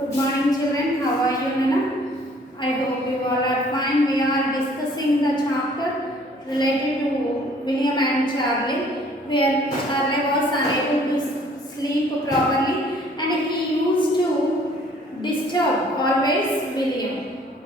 Good morning children, how are you Nana? I hope you all are fine. We are discussing the chapter related to William and Charlie where Charlie was unable to sleep properly and he used to disturb always William.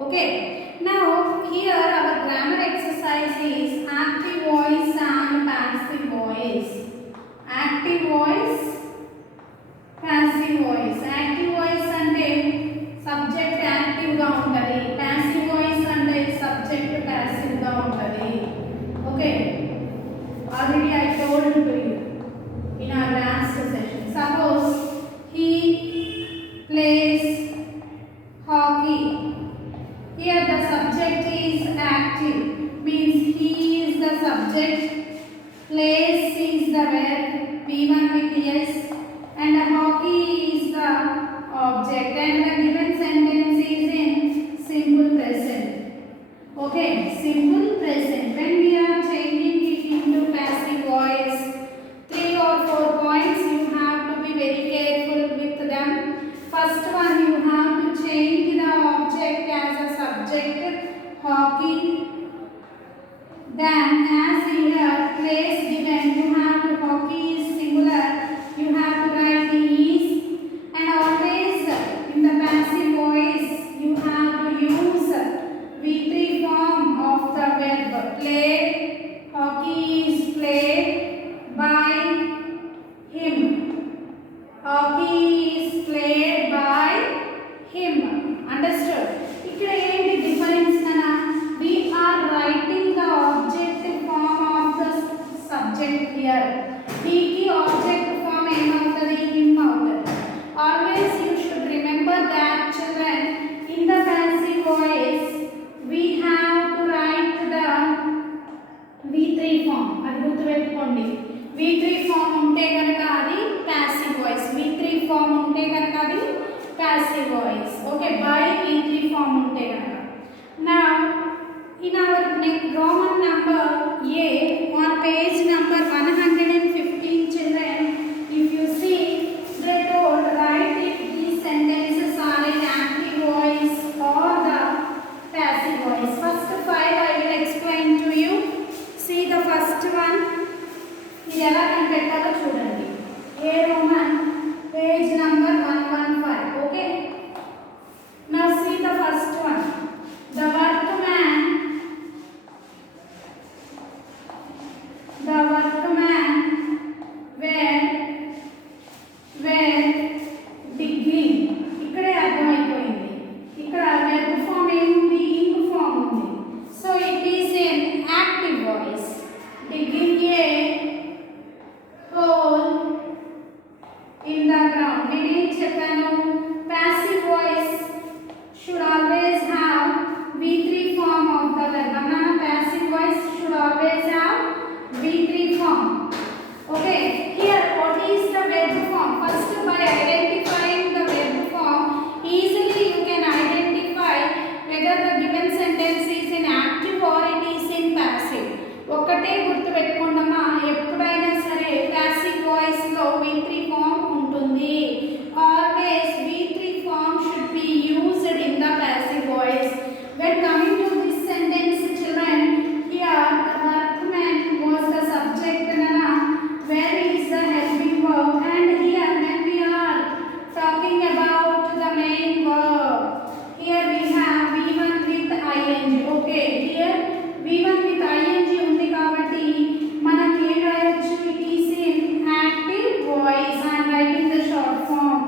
Okay, now here our grammar exercise is active voice and passive voice. Active voice, passive voice. Active voice అంటే subject active గా ఉంటది. Passive voice అంటే subject passive గా ఉంటది. Okay, already I told to you in our last session. Suppose he plays hockey. Here the subject is active, means he is the subject, plays is the verb, V1 with S, and hockey is the object, and the given sentence is in simple present. Okay, simple present. When we are changing it into passive voice, 3 or 4 points you have to be very careful with them. First one, you have to change the object as a subject, hockey. Then as here place given, you have to hockey is singular, you have to write is, and always in the passive voice you have to use V3 form of the verb. Play, hockey is played by him. Hockey is played by him. Understood? ఇక్కడ ఏంటి difference అనా, we are writing the object form of the subject here. he ki object form ఏమవుతుంది, him అవుతుంది. Always you should remember that children, in the passive voice we have to write the V3 form. అది గుర్తుపెట్టుకోండి. V3 form ఉంటే కనుక అది passive voice. V3 form ఉంటే కనుక అది passive voice. Okay, by V3 form ఉంటే కనుక. Now in our Roman number A on page number 115 children, if you see, they told write if these sentences are in active voice or the passive voice. First 5 I will explain to you. See the first one. ఇది ఎలా కనిపెట్టాలో చూడండి. A Roman page number 115. Okay, now see the first one. The workman were digging. ఇక్కడే అర్థమైపోయింది. ఇక్కడ verb form ఏముంది, ing form ఉంది. So it is an active voice. Digging a hole in the ground. నేనేం చెప్పాను, passive voice should always have V3 form of the verb. Banana passive voice should always have V3 form. Okay, here what is the verb form? First, by identifying the verb form, easily you can identify whether the given sentence is in active or it is in passive. ఒక్కటే గుర్తుపెట్టుకోండమ్మా, ఎప్పుడైనా సరే passive voice లో V3 form ఉంటుంది. Always V3 form should be used in the passive voice. When coming to this sentence children, here the workman was the subject, nana, where is the helping verb, and here when we are talking about the main verb, here we have V1 with ing. Okay, here V1 with ing ఉంది కాబట్టి మనకి ఏం రాయొచ్చు, it is in active voice. I am writing the short form.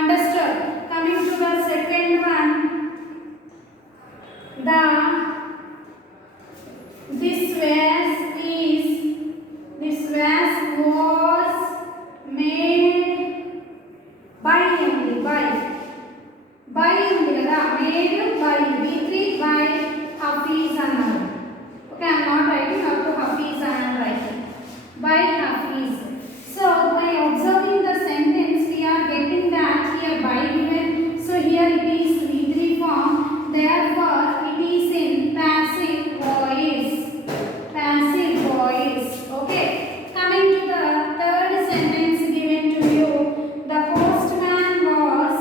Understood? Coming to the second one, this vase was made by ఉంది కదా, made by V3 by Hafiz అన్నారు. Okay, I am not writing up to Hafiz, I am writing by Hafiz. So by observing the sentence we are getting that here by given, so here it is V3 form, therefore it is in passive voice. Passive voice. Okay, coming to the third sentence given to you, the postman was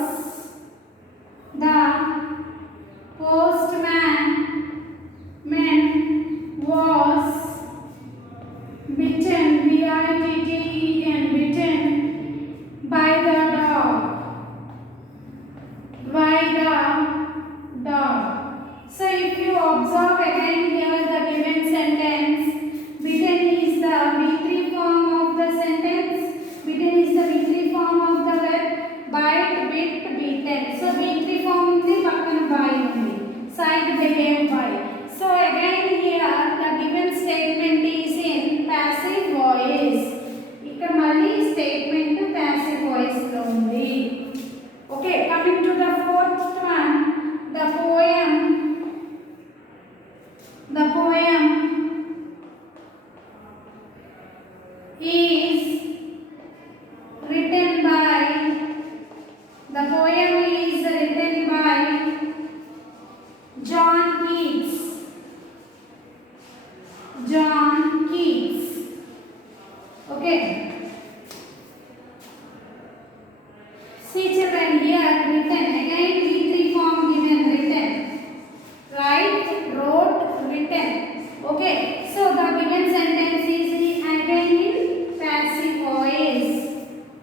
See children, here written again V3 form given, written, write, wrote, written. Okay, so the given sentence is again in passive voice.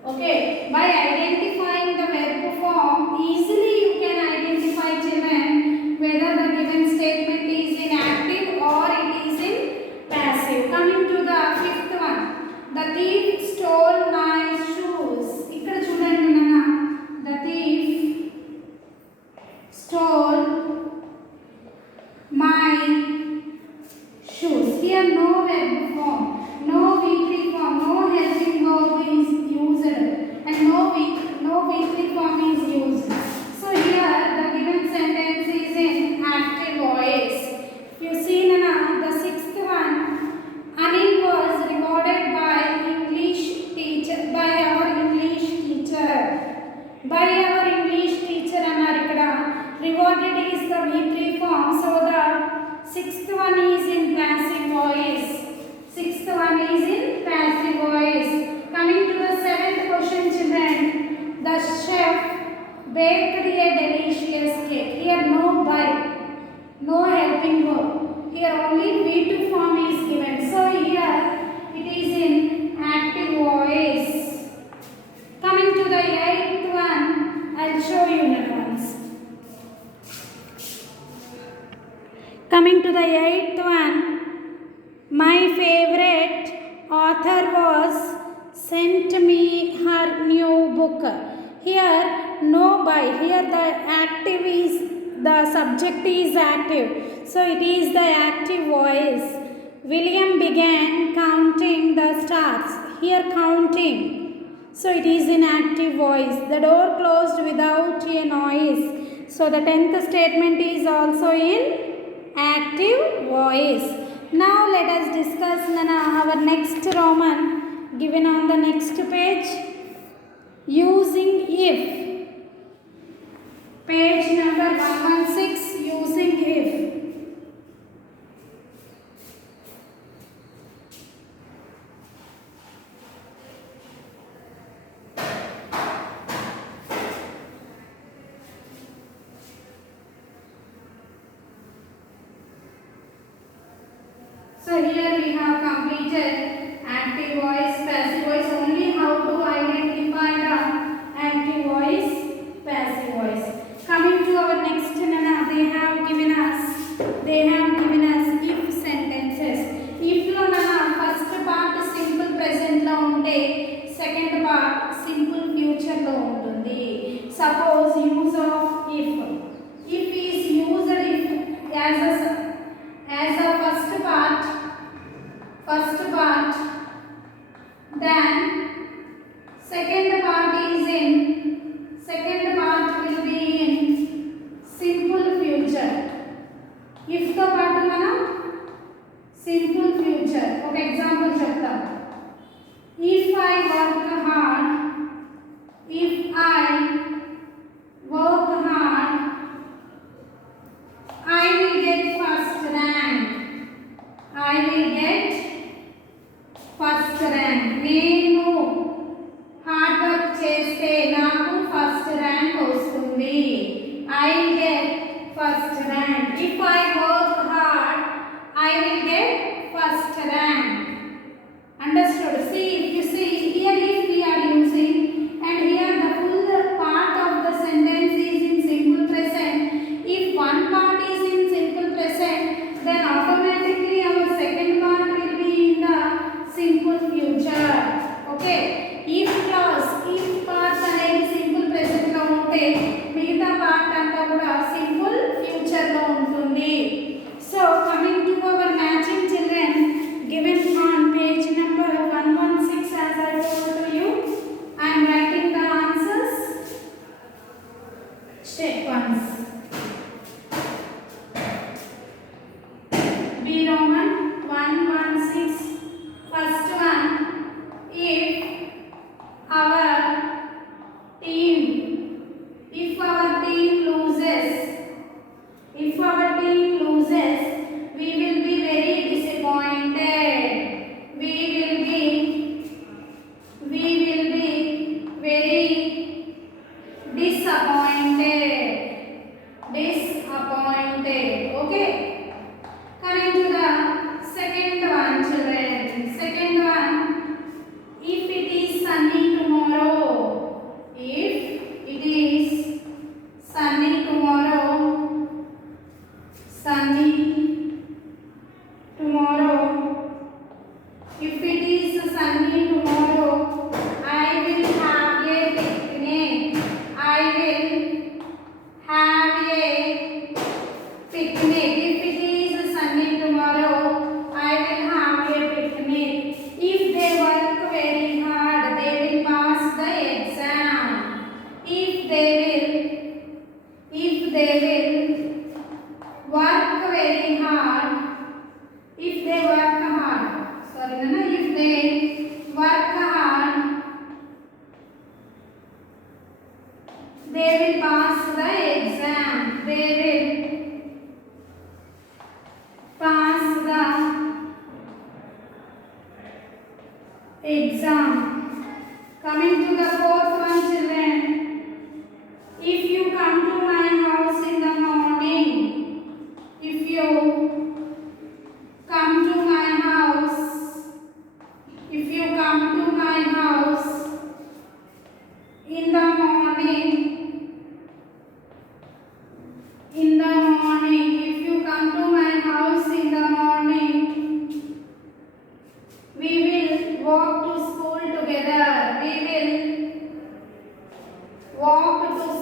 Okay, by identifying the verb form, easily you can identify children whether the given statement is in active or it is in passive. Coming to the fifth one, the thief stole my shoes. Ikkada chudandi nana, the thief stole my shoes. Here no verb form, no V3 form, no helping verb is used, and no V3 form is used. So here the given sentence is in active voice. You see Nana, the sixth one, Anil was rewarded by English teacher, by our English teacher. By our English teacher annaru ikkada. Rewarded is the V3 form, so the sixth one is in passive voice. Sixth one is in passive voice. Coming to the seventh question children, the chef baked a delicious cake. Here no by, no helping verb. Here only V2 form is given. So here it is in active voice. Coming to the eighth one, I'll show you once. Coming to the eighth one, my favorite author was sent me her new book. Here no by, here the active is, the subject is active, so it is the active voice. William began counting the stars. Here counting, so it is in active voice. The door closed without a noise, so the 10th statement is also in active voice. Now let us discuss Nana our next Roman given on the next page, using if. Page number 116, using if. So here we have completed active voice, passive voice. Only how to identify the active voice, passive voice. Coming to our next Nana, they have given us if sentences. If lo Nana, first part simple present lo unte, second part simple future lo untundi. Suppose use of if. If is used if as a first part, then second part will be in simple future. If to part mana simple future. Okay, example chepta. If I work hard, I will get first rank. నేను hard work చేస్తే నాకు first rank వస్తుంది. I will get first rank. If I work hard, I will get first rank. Understood? See, if you see here if we are using, and here the full part of the sentence is in simple present. If one part is in simple present, then automatically our second part will be in the simple future. Okay, if clause, if part అనేది simple present లో ఉంటే మిగతా part అంతా కూడా they will pass the exam. They will pass the exam. Coming to the fourth one, children. If you come to my house in the morning, if you come to my house, if you come to my house in the morning, if you come to my house in the morning, we will walk to school together. We will walk to